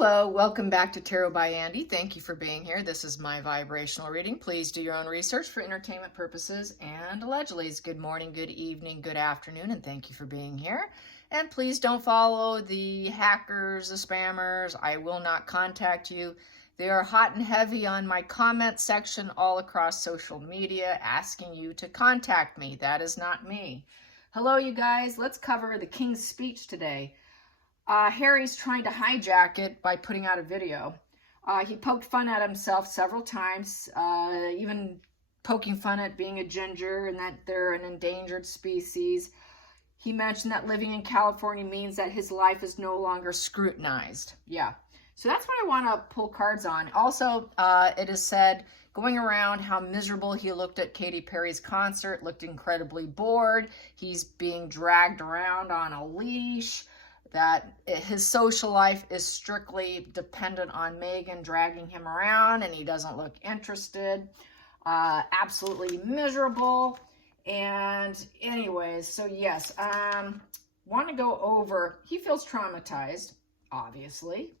Hello, welcome back to Tarot by Andy. Thank you for being here. This is my vibrational reading. Please do your own research for entertainment purposes and allegedly. Good morning, good evening, good afternoon, and thank you for being here. And please don't follow the hackers, the spammers. I will not contact you. They are hot and heavy on my comment section all across social media asking you to contact me. That is not me. Hello, you guys. Let's cover the King's speech today. Harry's trying to hijack it by putting out a video. He poked fun at himself several times, even poking fun at being a ginger and that they're an endangered species. He mentioned that living in California means that his life is no longer scrutinized. Yeah, so that's what I want to pull cards on. Also, it is said going around how miserable he looked at Katy Perry's concert, looked incredibly bored. He's being dragged around on a leash. That his social life is strictly dependent on Meghan dragging him around and he doesn't look interested. Absolutely miserable. And anyways, so yes, want to go over, he feels traumatized, obviously.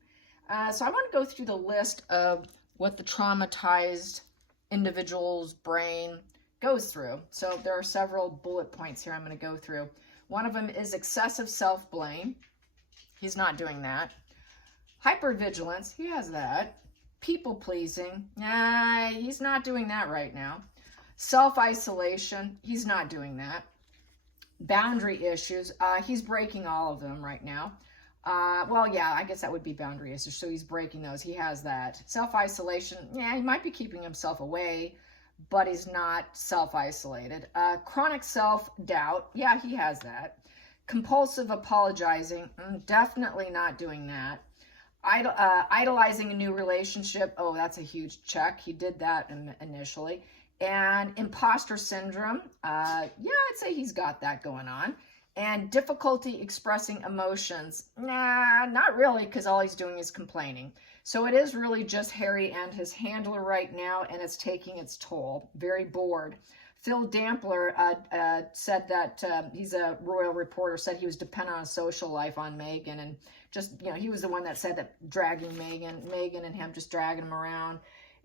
So I want to go through the list of what the traumatized individual's brain goes through. So there are several bullet points here I'm going to go through. One of them is excessive self-blame. He's not doing that. Hypervigilance, he has that. People-pleasing, he's not doing that right now. Self-isolation, he's not doing that. Boundary issues, he's breaking all of them right now. Well, yeah, I guess that would be boundary issues, so he's breaking those. He has that. Self-isolation, he might be keeping himself away, but he's not self-isolated. Chronic self-doubt, yeah, he has that. Compulsive apologizing, definitely not doing that. Idolizing a new relationship, oh, that's a huge check. He did that initially. And imposter syndrome, yeah, I'd say he's got that going on. And difficulty expressing emotions, nah, not really, because all he's doing is complaining. So it is really just Harry and his handler right now, and it's taking its toll. Very bored. Phil Dampler said that he's a royal reporter, said he was dependent on a social life on Meghan, and just, you know, he was the one that said that dragging Meghan and him just dragging him around.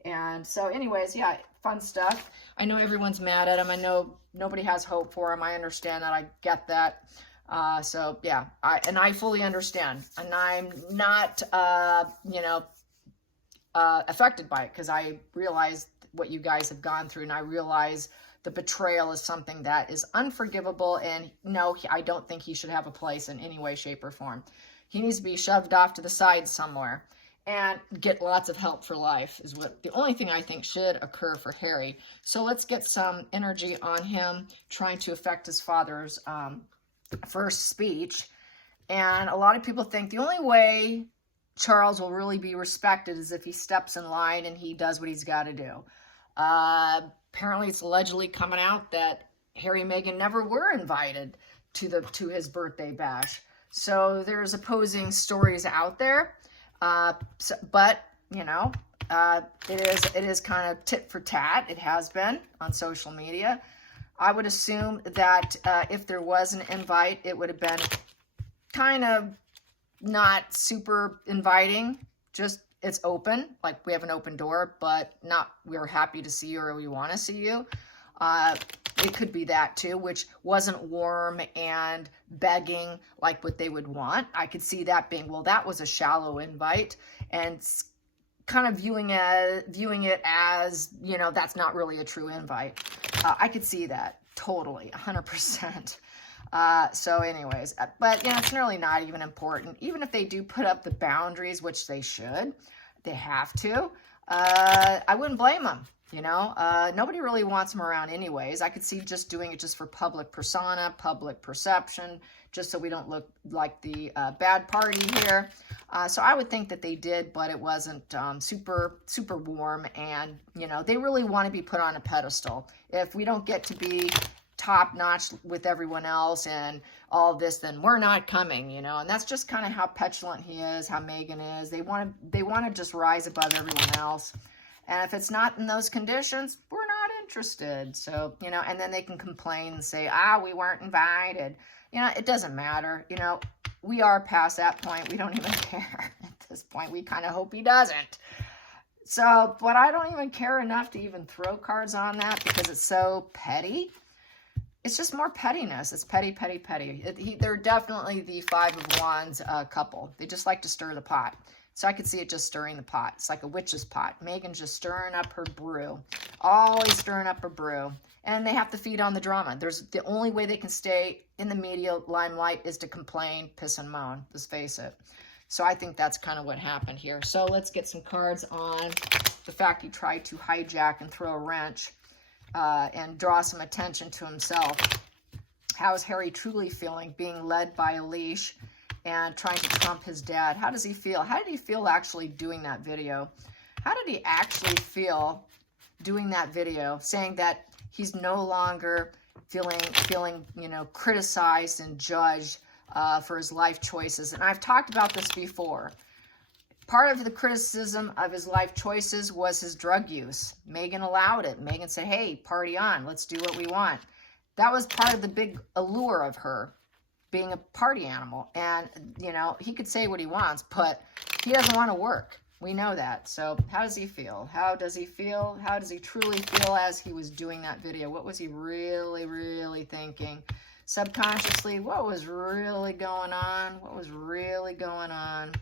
And so anyways, yeah, fun stuff. I know everyone's mad at him. I know nobody has hope for him. I understand that. I get that. So yeah, I fully understand, and I'm not, affected by it because I realize what you guys have gone through, and I realize the betrayal is something that is unforgivable, and no, I don't think he should have a place in any way, shape, or form. He needs to be shoved off to the side somewhere and get lots of help for life is what the only thing I think should occur for Harry. So let's get some energy on him trying to affect his father's first speech. And a lot of people think the only way Charles will really be respected is if he steps in line and he does what he's got to do. Apparently, it's allegedly coming out that Harry and Meghan never were invited to his birthday bash. So there's opposing stories out there. But you know, it is kind of tit for tat. It has been on social media. I would assume that if there was an invite, it would have been kind of not super inviting. Just it's open, like we have an open door, but not we're happy to see you or we want to see you. It could be that too, which wasn't warm and begging like what they would want. I could see that being, well, that was a shallow invite, and kind of viewing it as, you know, that's not really a true invite. I could see that totally, 100%. So anyways, but you know, it's really not even important. Even if they do put up the boundaries, which they should, they have to, I wouldn't blame them. You know, nobody really wants him around anyways. I could see just doing it just for public persona, public perception, just so we don't look like the bad party here. So I would think that they did, but it wasn't super warm. And, you know, they really want to be put on a pedestal. If we don't get to be top notch with everyone else and all this, then we're not coming, you know. And that's just kind of how petulant he is, how Meghan is. They want to just rise above everyone else. And if it's not in those conditions, we're not interested. So, you know, and then they can complain and say, we weren't invited. You know, it doesn't matter. You know, we are past that point. We don't even care at this point, we kind of hope he doesn't. So, but I don't even care enough to even throw cards on that because it's so petty. It's just more pettiness. It's petty, petty, petty. They're definitely the Five of Wands couple. They just like to stir the pot. So I could see it just stirring the pot. It's like a witch's pot. Megan's just stirring up her brew. Always stirring up her brew. And they have to feed on the drama. The only way they can stay in the media limelight is to complain, piss, and moan. Let's face it. So I think that's kind of what happened here. So let's get some cards on the fact he tried to hijack and throw a wrench and draw some attention to himself. How is Harry truly feeling being led by a leash and trying to trump his dad? How does he feel? How did he feel actually doing that video? How did he actually feel doing that video, saying that he's no longer feeling, you know, criticized and judged for his life choices? And I've talked about this before. Part of the criticism of his life choices was his drug use. Megan allowed it. Megan said, hey, party on. Let's do what we want. That was part of the big allure of her being a party animal. And, you know, he could say what he wants, but he doesn't want to work. We know that. So how does he feel? How does he feel? How does he truly feel as he was doing that video? What was he really, really thinking? Subconsciously, what was really going on? What was really going on?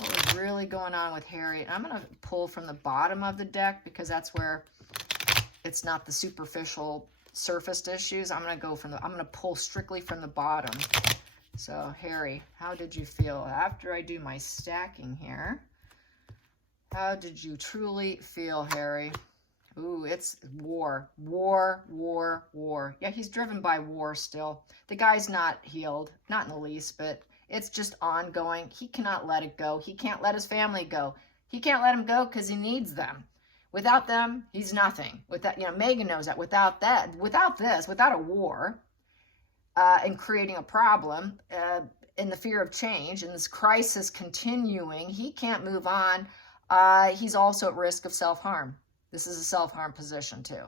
What was really going on with Harry? I'm going to pull from the bottom of the deck because that's where it's not the superficial surfaced issues. I'm going to pull strictly from the bottom. So Harry, how did you feel after I do my stacking here? How did you truly feel, Harry? Ooh, it's war, war, war, war. Yeah, he's driven by war still. The guy's not healed, not in the least, but it's just ongoing. He cannot let it go. He can't let his family go. He can't let them go because he needs them. Without them, he's nothing. Without, you know, Megan knows that. Without a war, and creating a problem, in the fear of change, and this crisis continuing, he can't move on. He's also at risk of self-harm. This is a self-harm position too,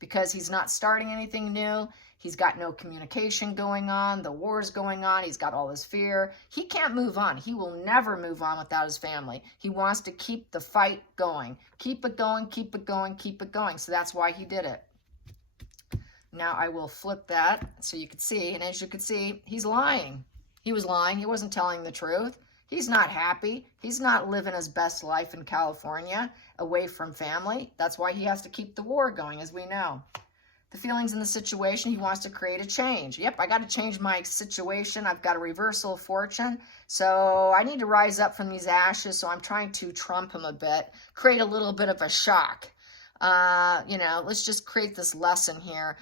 because he's not starting anything new. He's got no communication going on. The war's going on. He's got all this fear. He can't move on. He will never move on without his family. He wants to keep the fight going. Keep it going, keep it going, keep it going. So that's why he did it. Now I will flip that so you can see. And as you can see, he's lying. He was lying. He wasn't telling the truth. He's not happy. He's not living his best life in California, away from family. That's why he has to keep the war going, as we know. The feelings in the situation, he wants to create a change. Yep, I got to change my situation. I've got a reversal of fortune. So I need to rise up from these ashes. So I'm trying to trump him a bit, create a little bit of a shock. You know, let's just create this lesson here.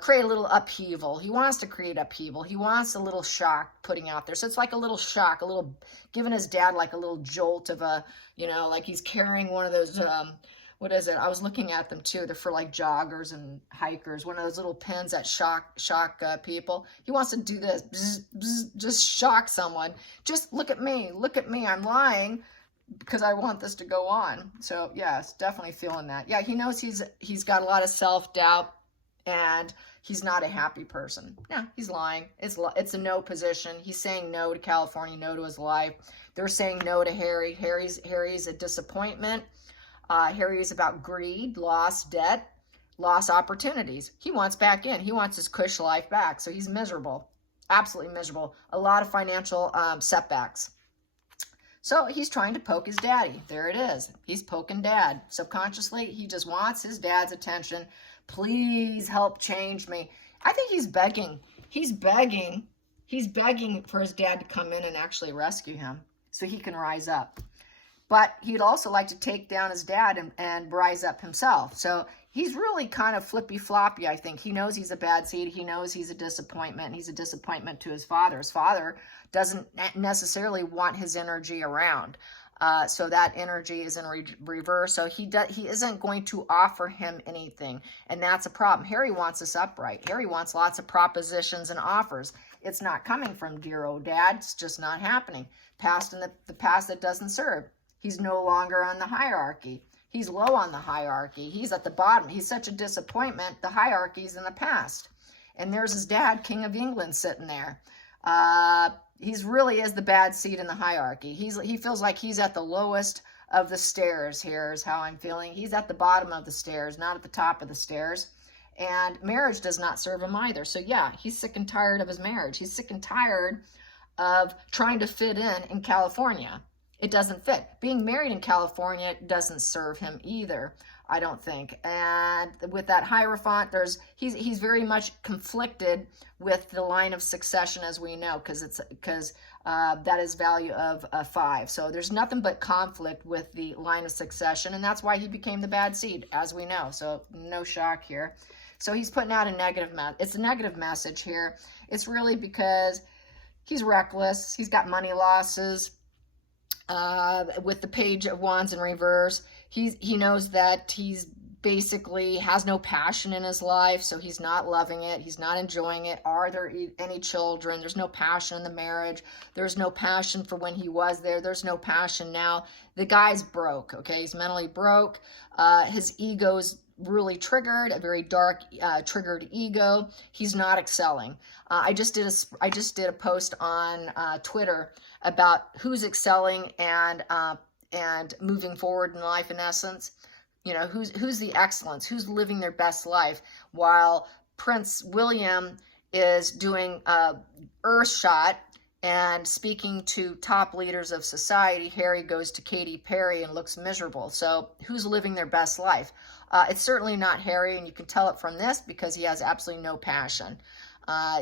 Create a little upheaval. He wants to create upheaval. He wants a little shock putting out there. So it's like a little shock, a little, giving his dad like a little jolt of a, you know, like he's carrying one of those, what is it? I was looking at them too. They're for like joggers and hikers. One of those little pins that shock people. He wants to do this, bzz, bzz, just shock someone. Just look at me. Look at me. I'm lying because I want this to go on. So yes, definitely feeling that. Yeah, he knows he's got a lot of self-doubt and he's not a happy person. Yeah, he's lying. It's a no position. He's saying no to California, no to his life. They're saying no to Harry. Harry's a disappointment. Harry is about greed, loss, debt, lost opportunities. He wants back in. He wants his cush life back. So he's miserable, absolutely miserable. A lot of financial setbacks. So he's trying to poke his daddy. There it is. He's poking dad. Subconsciously, he just wants his dad's attention. Please help change me. I think he's begging. He's begging for his dad to come in and actually rescue him so he can rise up. But he'd also like to take down his dad and rise up himself. So he's really kind of flippy-floppy, I think. He knows he's a bad seed. He knows he's a disappointment. He's a disappointment to his father. His father doesn't necessarily want his energy around. So that energy is in reverse. So he isn't going to offer him anything. And that's a problem. Harry wants us upright. Harry wants lots of propositions and offers. It's not coming from dear old dad. It's just not happening. Past in the past that doesn't serve. He's no longer on the hierarchy. He's low on the hierarchy. He's at the bottom. He's such a disappointment. The hierarchy's in the past. And there's his dad, King of England, sitting there. He's really is the bad seed in the hierarchy. He feels like he's at the lowest of the stairs. Here is how I'm feeling. He's at the bottom of the stairs, not at the top of the stairs. And marriage does not serve him either. So yeah, he's sick and tired of his marriage. He's sick and tired of trying to fit in California. It doesn't fit. Being married in California doesn't serve him either, I don't think. And with that Hierophant, he's very much conflicted with the line of succession, as we know, because that is value of 5. So there's nothing but conflict with the line of succession, and that's why he became the bad seed, as we know. So no shock here. So he's putting out a negative it's a negative message here. It's really because he's reckless. He's got money losses. With the Page of Wands in reverse, he knows that he's basically has no passion in his life, so he's not loving it. He's not enjoying it. Are there any children? There's no passion in the marriage. There's no passion for when he was there. There's no passion now. The guy's broke, okay? He's mentally broke. His ego's really triggered, a very dark triggered ego. He's not excelling. I just did a post on Twitter about who's excelling and moving forward in life, in essence. You know, who's the excellence, who's living their best life, while Prince William is doing Earthshot and speaking to top leaders of society. Harry goes to Katy Perry and looks miserable. So who's living their best life? It's certainly not Harry, and you can tell it from this because he has absolutely no passion.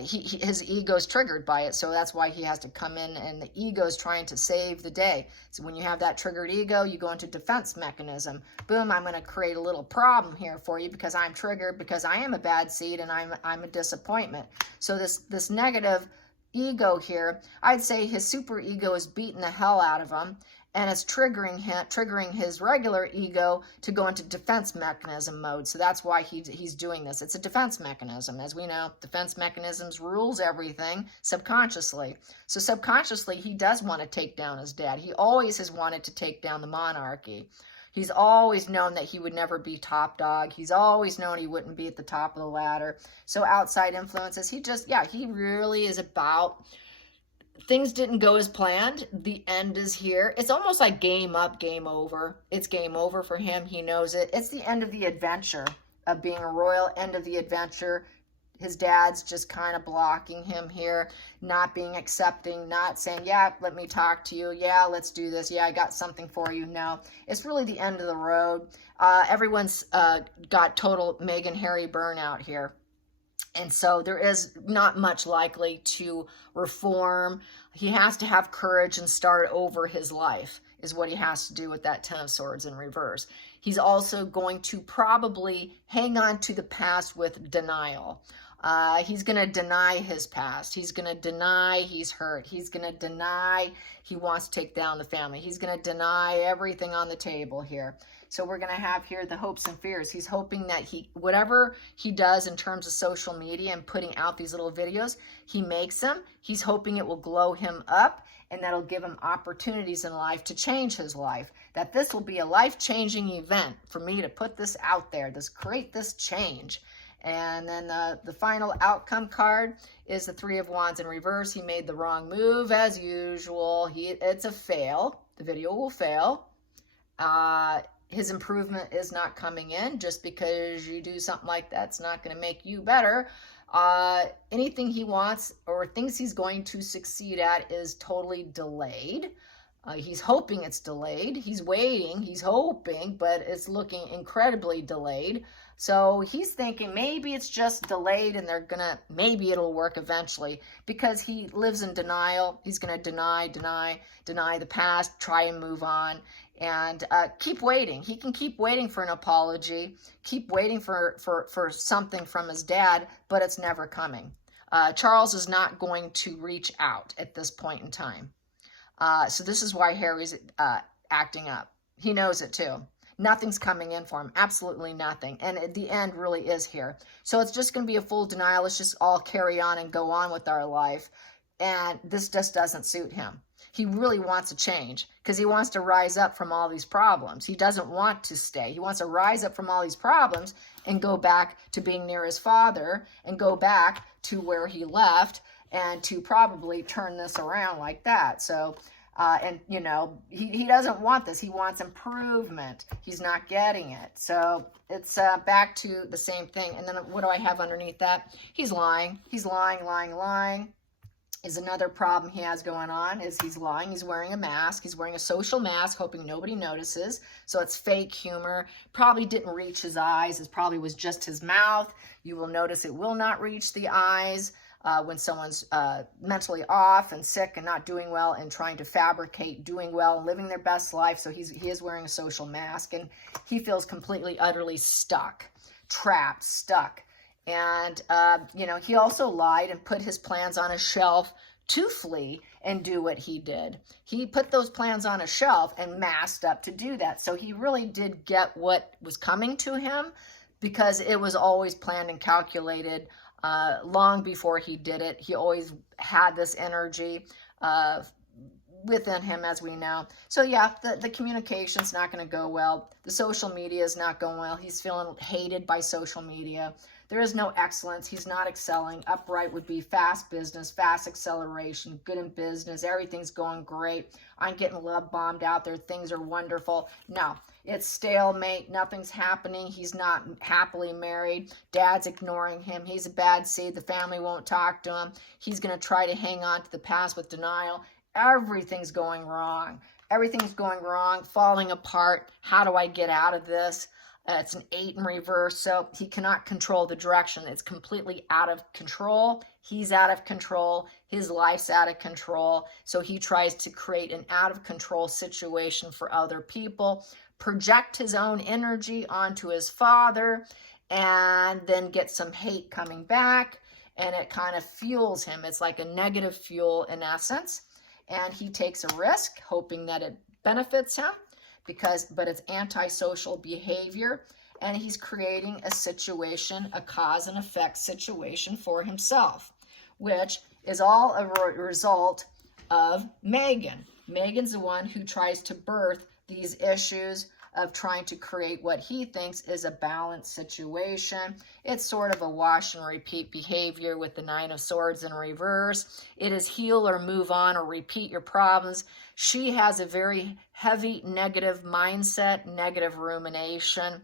His ego's triggered by it, so that's why he has to come in, and the ego's trying to save the day. So when you have that triggered ego, you go into defense mechanism. Boom, I'm going to create a little problem here for you because I'm triggered, because I am a bad seed and I'm a disappointment. So this negative ego here, I'd say his super ego is beating the hell out of him, and it's triggering his regular ego to go into defense mechanism mode. So that's why he's doing this. It's a defense mechanism. As we know, defense mechanisms rules everything subconsciously. So subconsciously, he does want to take down his dad. He always has wanted to take down the monarchy. He's always known that he would never be top dog. He's always known he wouldn't be at the top of the ladder. So outside influences, he really is about... Things didn't go as planned. The end is here. It's almost like game up, game over. It's game over for him. He knows it. It's the end of the adventure of being a royal, end of the adventure. His dad's just kind of blocking him here, not being accepting, not saying, yeah, let me talk to you. Yeah, let's do this. Yeah, I got something for you. No, it's really the end of the road. Everyone's got total Meghan Harry burnout here. And so there is not much likely to reform. He has to have courage and start over his life, is what he has to do with that Ten of Swords in reverse. He's also going to probably hang on to the past with denial. He's going to deny his past. He's going to deny he's hurt. He's going to deny he wants to take down the family. He's going to deny everything on the table here. So we're going to have here the hopes and fears. He's hoping that whatever he does in terms of social media and putting out these little videos, he makes them. He's hoping it will glow him up, and that'll give him opportunities in life to change his life. That this will be a life-changing event for me to put this out there, create this change. And then the final outcome card is the Three of Wands in reverse. He made the wrong move as usual. It's a fail. The video will fail. His improvement is not coming in. Just because you do something like that's not going to make you better. Anything he wants or thinks he's going to succeed at is totally delayed. He's hoping it's delayed. He's waiting. He's hoping, but it's looking incredibly delayed. So he's thinking maybe it's just delayed and maybe it'll work eventually, because he lives in denial. He's going to deny the past, try and move on, and keep waiting. He can keep waiting for an apology, keep waiting for something from his dad, but it's never coming. Charles is not going to reach out at this point in time. So this is why Harry's acting up. He knows it too. Nothing's coming in for him. Absolutely nothing. And the end really is here. So it's just going to be a full denial. Let's just all carry on and go on with our life. And this just doesn't suit him. He really wants a change because he wants to rise up from all these problems. He doesn't want to stay. He wants to rise up from all these problems and go back to being near his father and go back to where he left and to probably turn this around like that. So, and you know, he doesn't want this. He wants improvement. He's not getting it. So it's back to the same thing. And then what do I have underneath that? He's lying. He's lying. Is another problem he has going on, is he's lying. He's wearing a mask. He's wearing a social mask, hoping nobody notices. So it's fake humor. Probably didn't reach his eyes. It probably was just his mouth. You will notice it will not reach the eyes when someone's mentally off and sick and not doing well and trying to fabricate doing well and living their best life. So he is wearing a social mask, and he feels completely, utterly stuck, trapped, stuck. And, you know, he also lied and put his plans on a shelf to flee and do what he did. He put those plans on a shelf and masked up to do that. So he really did get what was coming to him, because it was always planned and calculated long before he did it. He always had this energy within him, as we know. So yeah, the communication's not going to go well. The social media is not going well. He's feeling hated by social media. There is no excellence. He's not excelling. Upright would be fast business, fast acceleration, good in business. Everything's going great. I'm getting love bombed out there. Things are wonderful. No, it's stalemate. Nothing's happening. He's not happily married. Dad's ignoring him. He's a bad seed. The family won't talk to him. He's going to try to hang on to the past with denial. Everything's going wrong. Everything's going wrong, falling apart. How do I get out of this? It's an 8 in reverse, so he cannot control the direction. It's completely out of control. He's out of control. His life's out of control. So he tries to create an out of control situation for other people, project his own energy onto his father, and then get some hate coming back, and it kind of fuels him. It's like a negative fuel in essence, and he takes a risk hoping that it benefits him. But it's antisocial behavior, and he's creating a situation, a cause and effect situation for himself, which is all a result of Megan. Megan's the one who tries to birth these issues of trying to create what he thinks is a balanced situation. It's sort of a wash and repeat behavior with the 9 of Swords in reverse. It is heal or move on or repeat your problems. She has a very heavy negative mindset, negative rumination,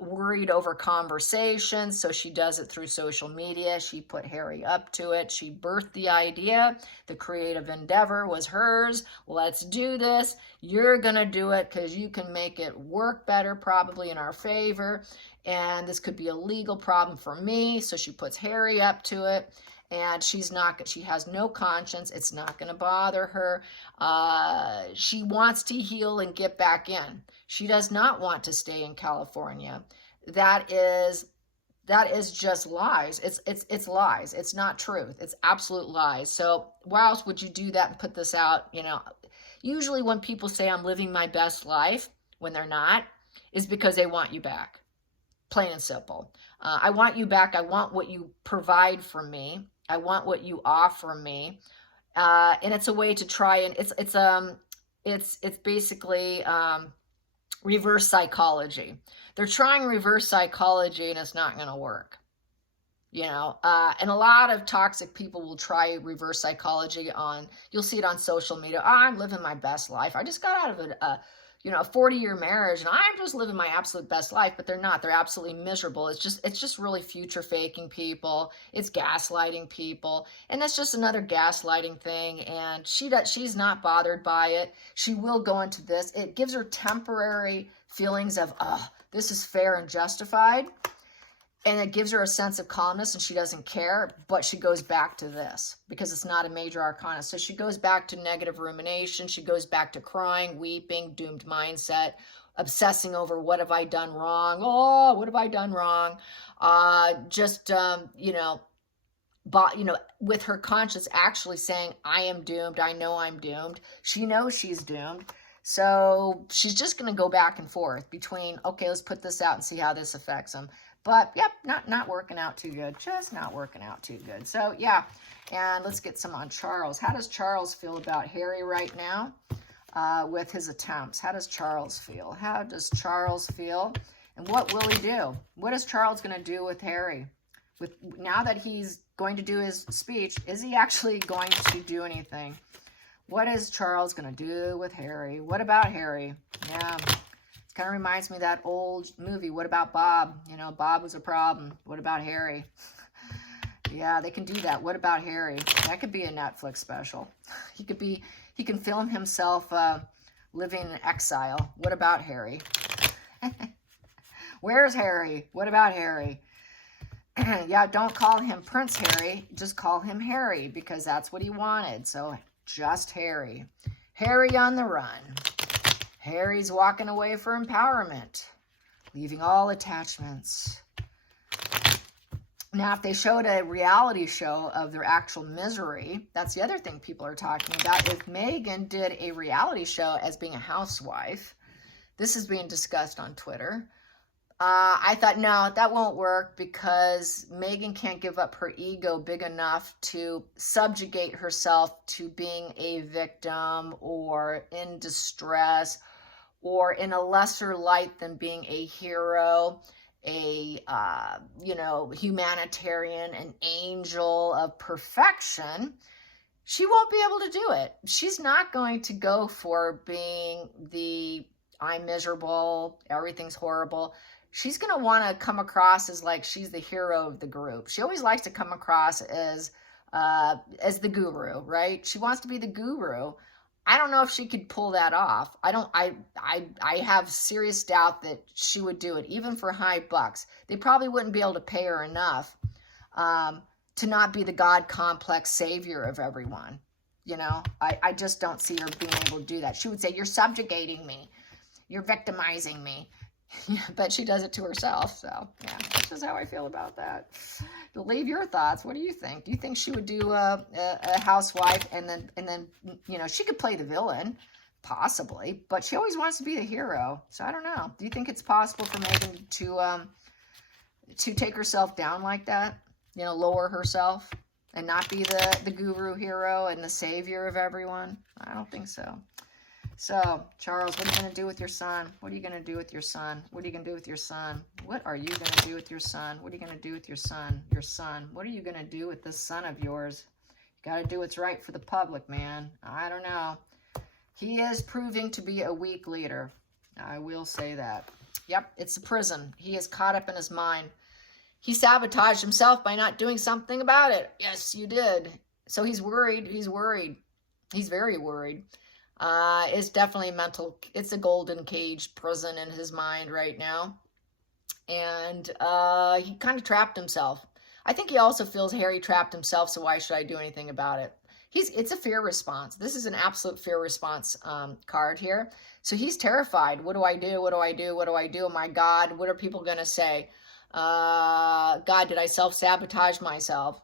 worried over conversations. So she does it through social media. She put Harry up to it. She birthed the idea. The creative endeavor was hers. Let's do this. You're going to do it because you can make it work better, probably in our favor. And this could be a legal problem for me. So she puts Harry up to it. And she has no conscience. It's not going to bother her. She wants to heal and get back in. She does not want to stay in California. That is just lies. It's lies. It's not truth. It's absolute lies. So why else would you do that and put this out? You know, usually when people say I'm living my best life, when they're not, is because they want you back. Plain and simple. I want you back. I want what you provide for me. I want what you offer me, and it's a way to try and it's basically reverse psychology. They're trying reverse psychology, and it's not going to work. You know, and a lot of toxic people will try reverse psychology you'll see it on social media. Oh, I'm living my best life. I just got out of a 40-year marriage, and I'm just living my absolute best life, but they're not. They're absolutely miserable. It's just really future faking people. It's gaslighting people, and that's just another gaslighting thing. And she's not bothered by it. She will go into this. It gives her temporary feelings of, oh, this is fair and justified. And it gives her a sense of calmness, and she doesn't care, but she goes back to this because it's not a major arcana. So she goes back to negative rumination. She goes back to crying, weeping, doomed mindset, obsessing over what have I done wrong? Oh, what have I done wrong? With her conscience actually saying, I am doomed. I know I'm doomed. She knows she's doomed. So she's just going to go back and forth between, okay, let's put this out and see how this affects them. But, yep, not working out too good. Just not working out too good. So, yeah, and let's get some on Charles. How does Charles feel about Harry right now with his attempts? How does Charles feel? And what will he do? What is Charles going to do with Harry? Now that he's going to do his speech, is he actually going to do anything? What is Charles going to do with Harry? What about Harry? Yeah, it kind of reminds me of that old movie, What About Bob? You know, Bob was a problem. What about Harry? Yeah, they can do that. What about Harry? That could be a Netflix special. He can film himself living in exile. What about Harry? Where's Harry? What about Harry? Yeah, don't call him Prince Harry. Just call him Harry because that's what he wanted. So just Harry. Harry on the run. Harry's walking away for empowerment, leaving all attachments. Now, if they showed a reality show of their actual misery, that's the other thing people are talking about. If Meghan did a reality show as being a housewife, this is being discussed on Twitter. I thought, no, that won't work because Meghan can't give up her ego big enough to subjugate herself to being a victim or in distress or in a lesser light than being a hero, a, humanitarian, an angel of perfection. She won't be able to do it. She's not going to go for being the I'm miserable, everything's horrible. She's going to want to come across as like she's the hero of the group. She always likes to come across as the guru, right? She wants to be the guru. I don't know if she could pull that off. I have serious doubt that she would do it, even for high bucks. They probably wouldn't be able to pay her enough to not be the God complex savior of everyone. You know, I just don't see her being able to do that. She would say, you're subjugating me. You're victimizing me. Yeah, but she does it to herself. So, yeah, that's just how I feel about that. But leave your thoughts. What do you think? Do you think she would do a housewife and then she could play the villain, possibly, but she always wants to be the hero. So I don't know. Do you think it's possible for Meghan to take herself down like that? You know, lower herself and not be the guru hero and the savior of everyone? I don't think so. So, Charles, what are you going to do with your son? What are you going to do with your son? What are you going to do with your son? What are you going to do with your son? What are you going to do with your son? Your son. What are you going to do with this son of yours? You got to do what's right for the public, man. I don't know. He is proving to be a weak leader. I will say that. Yep, it's the prison. He is caught up in his mind. He sabotaged himself by not doing something about it. Yes, you did. So he's worried. He's worried. He's very worried. It's definitely it's a golden cage prison in his mind right now. And he kind of trapped himself. I think he also feels Harry trapped himself, so why should I do anything about it? It's a fear response. This is an absolute fear response card here. So he's terrified. What do I do? What do I do? What do I do? Oh my God, what are people going to say? God, did I self-sabotage myself?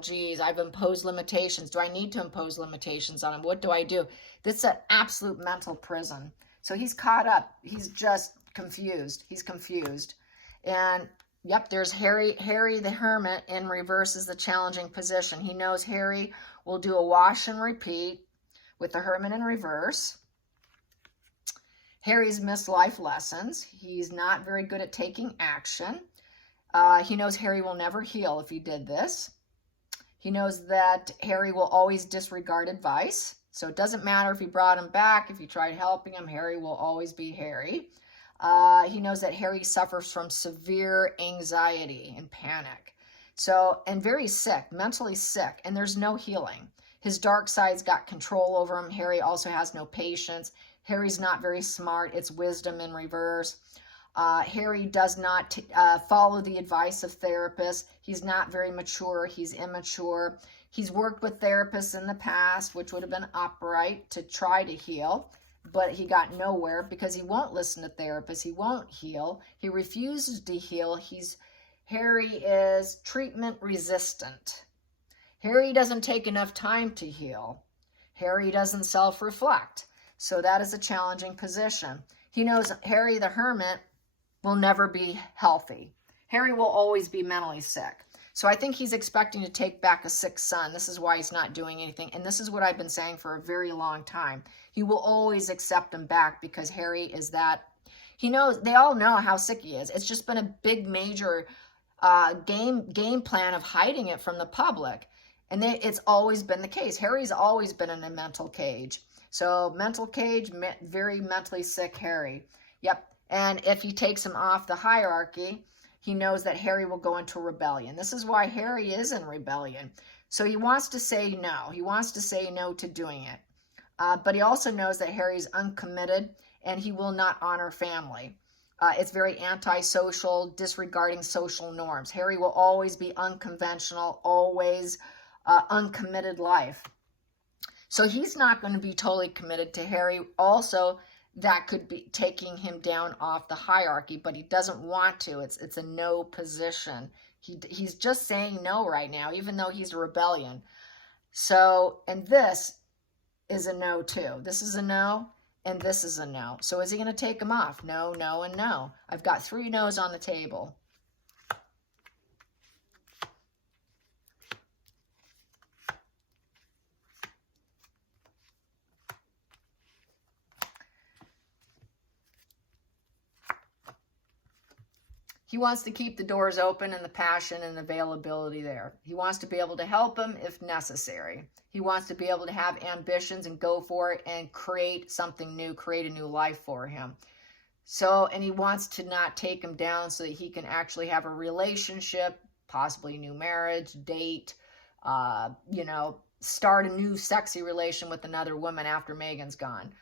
Geez, I've imposed limitations. Do I need to impose limitations on him? What do I do? This is an absolute mental prison. So he's caught up. He's just confused. He's confused. And yep, there's Harry the Hermit in reverse is the challenging position. He knows Harry will do a wash and repeat with the Hermit in reverse. Harry's missed life lessons. He's not very good at taking action. He knows Harry will never heal if he did this. He knows that Harry will always disregard advice. So it doesn't matter if he brought him back, if you tried helping him, Harry will always be Harry. He knows that Harry suffers from severe anxiety and panic. So, and very sick, mentally sick, and there's no healing. His dark side's got control over him. Harry also has no patience. Harry's not very smart. It's wisdom in reverse. Harry does not follow the advice of therapists. He's not very mature. He's immature. He's worked with therapists in the past, which would have been upright to try to heal, but he got nowhere because he won't listen to therapists. He won't heal. He refuses to heal. Harry is treatment resistant. Harry doesn't take enough time to heal. Harry doesn't self-reflect. So that is a challenging position. He knows Harry the Hermit will never be healthy. Harry will always be mentally sick. So I think he's expecting to take back a sick son. This is why he's not doing anything. And this is what I've been saying for a very long time. He will always accept him back because Harry is that. He knows, they all know how sick he is. It's just been a big major game plan of hiding it from the public. And it's always been the case. Harry's always been in a mental cage. So mental cage, very mentally sick Harry. Yep. And if he takes him off the hierarchy, he knows that Harry will go into rebellion. This is why Harry is in rebellion. So he wants to say no. He wants to say no to doing it. But he also knows that Harry's uncommitted and he will not honor family. It's very antisocial, disregarding social norms. Harry will always be unconventional, always uncommitted life. So he's not going to be totally committed to Harry. Also, that could be taking him down off the hierarchy, but he doesn't want to. It's a no position. He's just saying no right now, even though he's a rebellion. So, and this is a no too. This is a no, and this is a no. So is he going to take him off? No, no, and no. I've got 3 no's on the table. He wants to keep the doors open and the passion and availability there. He wants to be able to help him if necessary. He wants to be able to have ambitions and go for it and create something new, create a new life for him. So, and he wants to not take him down so that he can actually have a relationship, possibly a new marriage, date, start a new sexy relation with another woman after Meghan's gone.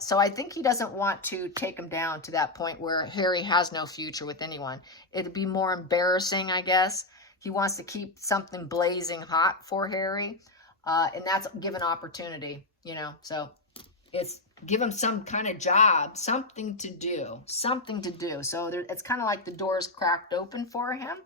So I think he doesn't want to take him down to that point where Harry has no future with anyone. It'd be more embarrassing, I guess. He wants to keep something blazing hot for Harry, and that's given opportunity, So it's give him some kind of job, something to do. So it's kind of like the door's cracked open for him.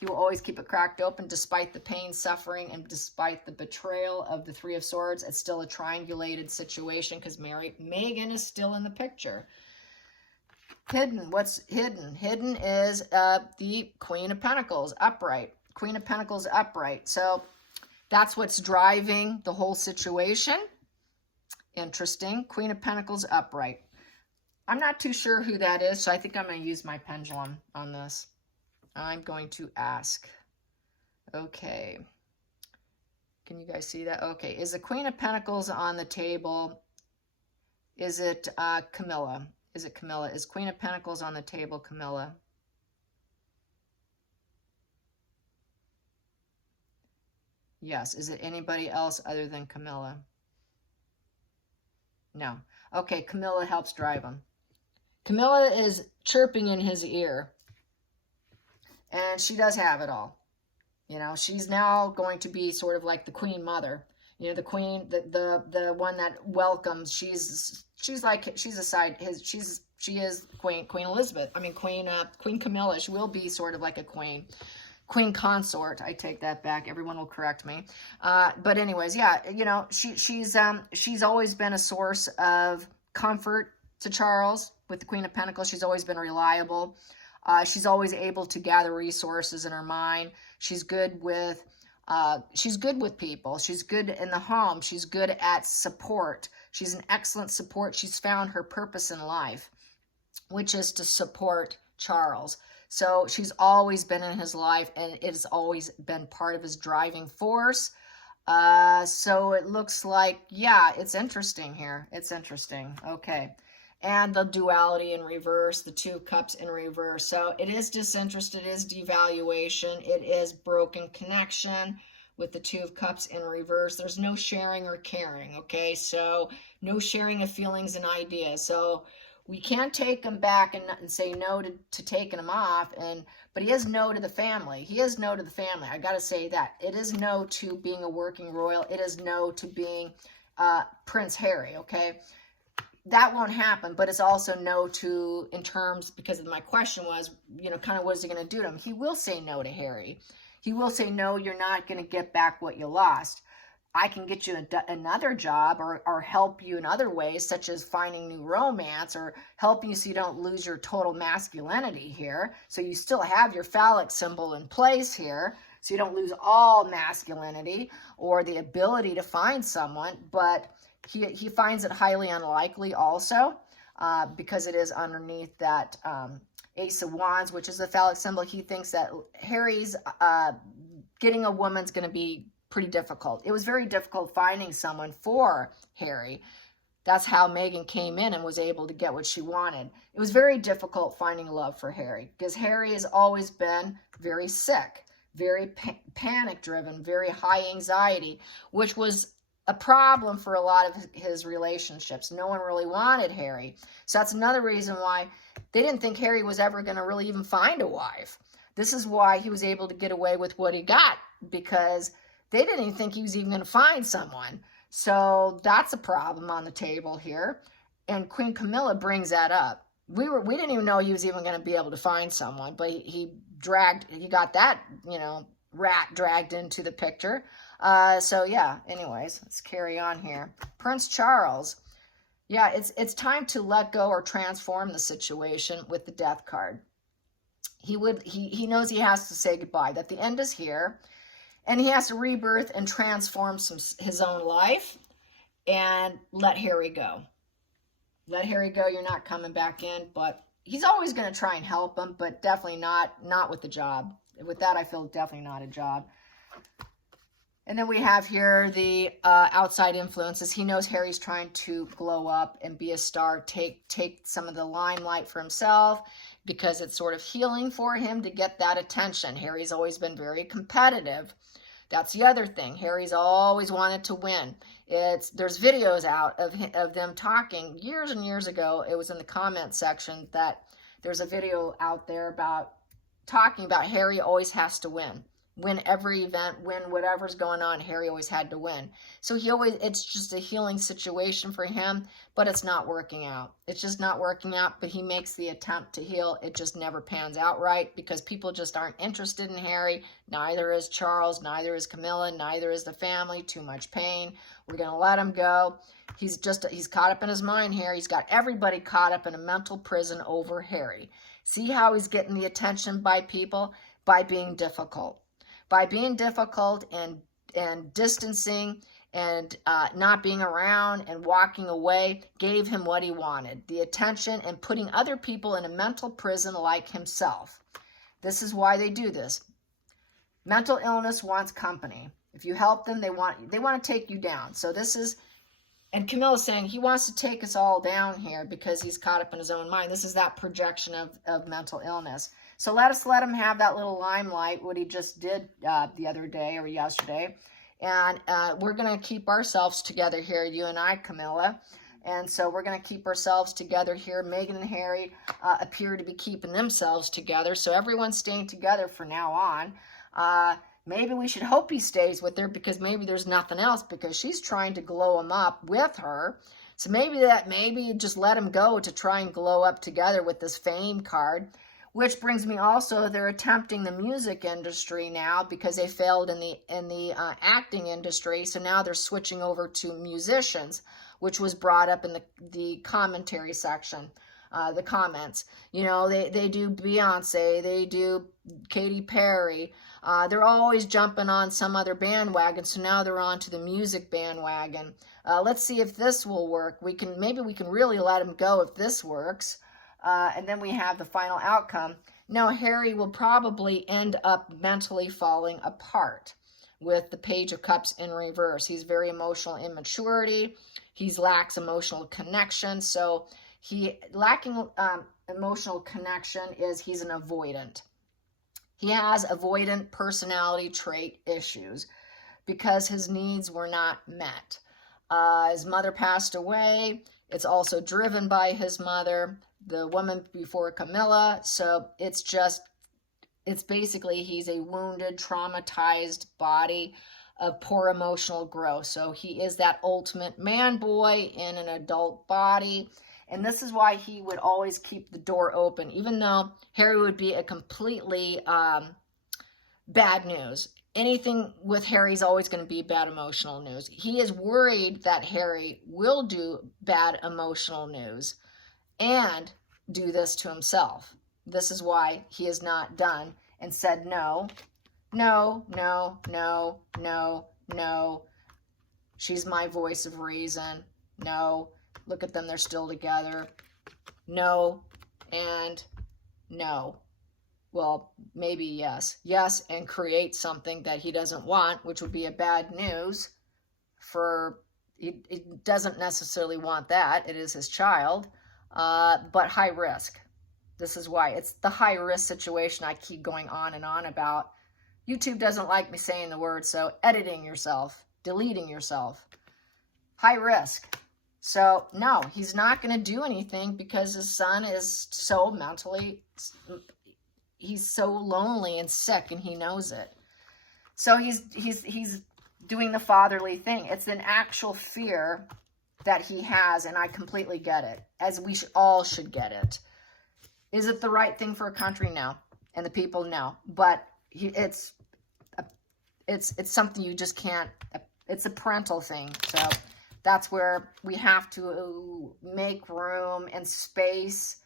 He will always keep it cracked open despite the pain, suffering, and despite the betrayal of the 3 of Swords. It's still a triangulated situation because Meghan is still in the picture. Hidden. What's hidden? Hidden is the Queen of Pentacles, upright. Queen of Pentacles, upright. So that's what's driving the whole situation. Interesting. Queen of Pentacles, upright. I'm not too sure who that is, so I think I'm going to use my pendulum on this. I'm going to ask. Okay. Can you guys see that? Okay. Is the Queen of Pentacles on the table? Is it Camilla? Is it Camilla? Is Queen of Pentacles on the table, Camilla? Yes. Is it anybody else other than Camilla? No. Okay. Camilla helps drive him. Camilla is chirping in his ear. And she does have it all. She's now going to be sort of like the Queen Mother. The Queen, the one that welcomes. She is Queen Elizabeth. I mean Queen Camilla. She will be sort of like a queen consort. I take that back. Everyone will correct me. But anyways, yeah. She's always been a source of comfort to Charles with the Queen of Pentacles. She's always been reliable. She's always able to gather resources in her mind. She's good with people. She's good in the home. She's good at support. She's an excellent support. She's found her purpose in life, which is to support Charles. So she's always been in his life, and it has always been part of his driving force. So it looks like, yeah, it's interesting here. It's interesting. Okay. And the duality in reverse, the 2 of Cups in reverse. So it is disinterest, it is devaluation, it is broken connection with the 2 of Cups in reverse. There's no sharing or caring, okay? So no sharing of feelings and ideas. So we can't take him back and say no to taking him off, but he is no to the family. He is no to the family. I got to say that. It is no to being a working royal. It is no to being Prince Harry, okay? That won't happen, but it's also no to, in terms, because my question was, kind of what is he going to do to him? He will say no to Harry. He will say, no, you're not going to get back what you lost. I can get you another job or help you in other ways, such as finding new romance or helping you so you don't lose your total masculinity here. So you still have your phallic symbol in place here, so you don't lose all masculinity or the ability to find someone, but he finds it highly unlikely also. because it is underneath that Ace of Wands, which is a phallic symbol. He thinks that Harry's getting a woman's going to be pretty difficult. It was very difficult finding someone for Harry. That's how Meghan came in and was able to get what she wanted. It was very difficult finding love for Harry because Harry has always been very sick, very panic-driven, very high anxiety, which was a problem for a lot of his relationships. No one really wanted Harry. So that's another reason why they didn't think Harry was ever going to really even find a wife. This is why he was able to get away with what he got, because they didn't even think he was even going to find someone. So that's a problem on the table here. And Queen Camilla brings that up. We didn't even know he was even going to be able to find someone, but he got that, rat dragged into the picture. So yeah, anyways, let's carry on here. Prince Charles. Yeah, it's time to let go or transform the situation with the Death card. He knows he has to say goodbye, that the end is here. And he has to rebirth and transform his own life and let Harry go. Let Harry go. You're not coming back in. But he's always going to try and help him, but definitely not with the job. With that, I feel definitely not a job. And then we have here the outside influences. He knows Harry's trying to glow up and be a star, take some of the limelight for himself, because it's sort of healing for him to get that attention. Harry's always been very competitive. That's the other thing. Harry's always wanted to win. There's videos out of them talking years and years ago. It was in the comment section that there's a video out there about talking about Harry always has to win. Win every event, win whatever's going on. Harry always had to win. So it's just a healing situation for him, but it's not working out. It's just not working out, but he makes the attempt to heal. It just never pans out right because people just aren't interested in Harry. Neither is Charles, neither is Camilla, neither is the family. Too much pain. We're going to let him go. He's caught up in his mind here. He's got everybody caught up in a mental prison over Harry. See how he's getting the attention by people? By being difficult. By being difficult and distancing and not being around and walking away, gave him what he wanted, the attention, and putting other people in a mental prison like himself. This is why they do this. Mental illness wants company. If you help them, they want to take you down. So this is, and Camilla's saying he wants to take us all down here because he's caught up in his own mind. This is that projection of mental illness. So let him have that little limelight, what he just did the other day or yesterday. And we're going to keep ourselves together here, you and I, Camilla. And so we're going to keep ourselves together here. Meghan and Harry appear to be keeping themselves together. So everyone's staying together from now on. Maybe we should hope he stays with her because maybe there's nothing else because she's trying to glow him up with her. So maybe just let him go to try and glow up together with this fame card. Which brings me also, they're attempting the music industry now because they failed in the acting industry. So now they're switching over to musicians, which was brought up in the commentary section, the comments. They do Beyonce, they do Katy Perry. They're always jumping on some other bandwagon. So now they're on to the music bandwagon. Let's see if this will work. Maybe we can really let them go if this works. And then we have the final outcome. Now, Harry will probably end up mentally falling apart with the Page of Cups in reverse. He's very emotional immaturity. He lacks emotional connection. So lacking emotional connection is he's an avoidant. He has avoidant personality trait issues because his needs were not met. His mother passed away. It's also driven by his mother, the woman before Camilla. So it's basically he's a wounded, traumatized body of poor emotional growth. So he is that ultimate man boy in an adult body. And this is why he would always keep the door open, even though Harry would be a completely bad news. Anything with Harry is always going to be bad emotional news. He is worried that Harry will do bad emotional news and do this to himself. This is why he has not done and said no, no, no, no, no, no. She's my voice of reason. No. Look at them. They're still together. No and no. Well, maybe yes. Yes, and create something that he doesn't want, which would be a bad news for, he doesn't necessarily want that. It is his child, but high risk. This is why. It's the high risk situation I keep going on and on about. YouTube doesn't like me saying the word, so editing yourself, deleting yourself. High risk. So, no, he's not going to do anything because his son is so mentally, he's so lonely and sick, and he knows it. So he's doing the fatherly thing. It's an actual fear that he has, and I completely get it, as we all should get it. Is it the right thing for a country? No. And the people? No. But it's something you just can't, it's a parental thing. So that's where we have to make room and space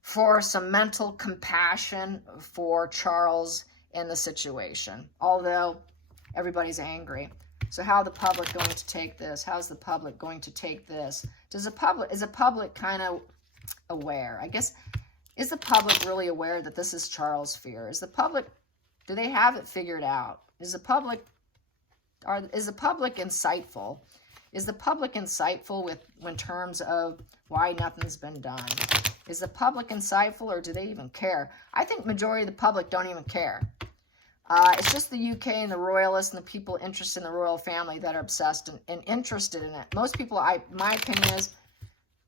for some mental compassion for Charles in the situation, although everybody's angry. So how are the public going to take this? How's the public going to take this? Is the public kind of aware? I guess, is the public really aware that this is Charles' fear? Is the public, do they have it figured out? Is the public insightful? Is the public insightful in terms of why nothing's been done? Is the public insightful, or do they even care? I think majority of the public don't even care. It's just the UK and the royalists and the people interested in the royal family that are obsessed and interested in it. Most people, my opinion is,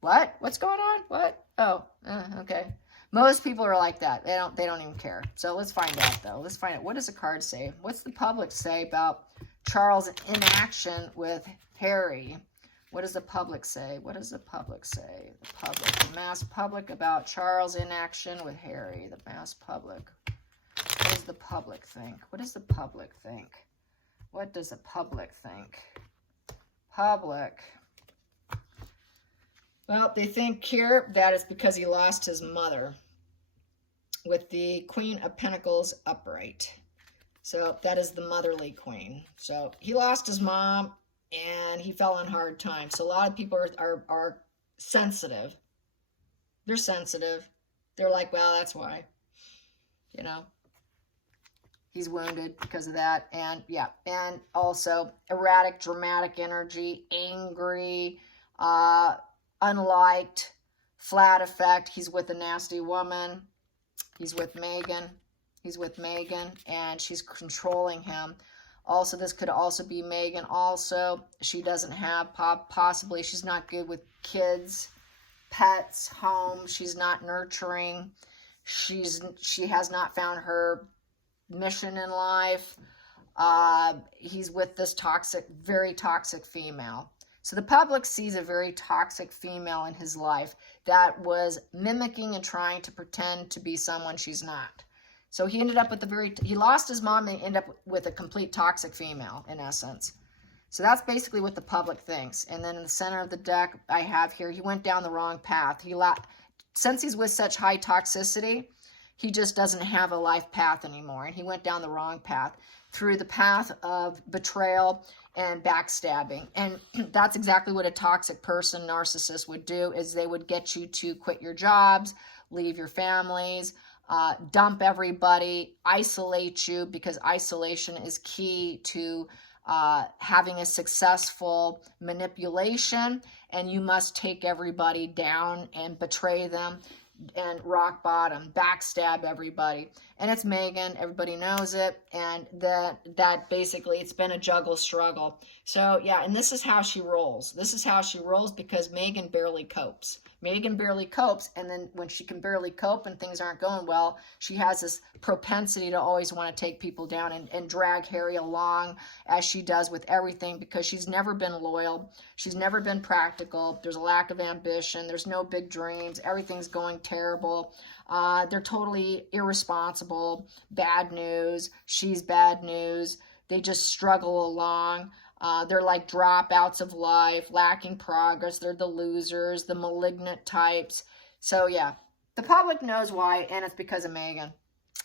what? What's going on? What? Oh, okay. Most people are like that. They don't even care. So let's find out, though. Let's find out. What does the card say? What's the public say about Charles' inaction with Harry? What does the public say? What does the public say? The mass public about Charles' inaction with Harry. The mass public. What does the public think? What does the public think? What does the public think? Public. Well, they think here that it's because he lost his mother with the Queen of Pentacles upright. So that is the motherly queen. So he lost his mom and he fell on hard times. So a lot of people are sensitive. They're sensitive. They're like, well, that's why. You know, he's wounded because of that. And yeah, and also erratic, dramatic energy, angry, unliked, flat effect. He's with a nasty woman. He's with Meghan. He's with Meghan, and she's controlling him. Also, this could also be Meghan. Also, she doesn't have, possibly, she's not good with kids, pets, home. She's not nurturing. She has not found her mission in life. He's with this toxic, very toxic female. So the public sees a very toxic female in his life that was mimicking and trying to pretend to be someone she's not. So he ended up with he lost his mom and ended up with a complete toxic female, in essence. So that's basically what the public thinks. And then in the center of the deck, I have here, he went down the wrong path. Since he's with such high toxicity, he just doesn't have a life path anymore. And he went down the wrong path, through the path of betrayal and backstabbing. And that's exactly what a toxic person, narcissist, would do, is they would get you to quit your jobs, leave your families, dump everybody, isolate you, because isolation is key to having a successful manipulation, and you must take everybody down and betray them and rock bottom, backstab everybody. And it's Meghan, everybody knows it, and that basically it's been a juggle struggle. So yeah, and this is how she rolls. This is how she rolls, because Meghan barely copes. Meghan barely copes, and then when she can barely cope and things aren't going well, she has this propensity to always want to take people down and drag Harry along, as she does with everything, because she's never been loyal. She's never been practical. There's a lack of ambition. There's no big dreams. Everything's going terrible. They're totally irresponsible. Bad news. She's bad news. They just struggle along. They're like dropouts of life, lacking progress. They're the losers, the malignant types. So yeah, the public knows why, and it's because of Meghan.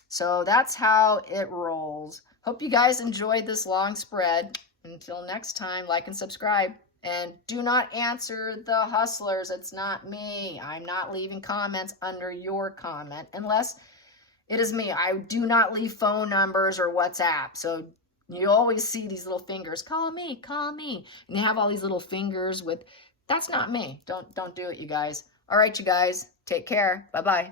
So that's how it rolls. Hope you guys enjoyed this long spread. Until next time, like and subscribe. And do not answer the hustlers. It's not me. I'm not leaving comments under your comment unless it is me. I do not leave phone numbers or WhatsApp. So you always see these little fingers, call me, call me. And they have all these little fingers with, that's not me. Don't do it, you guys. All right, you guys, take care. Bye-bye.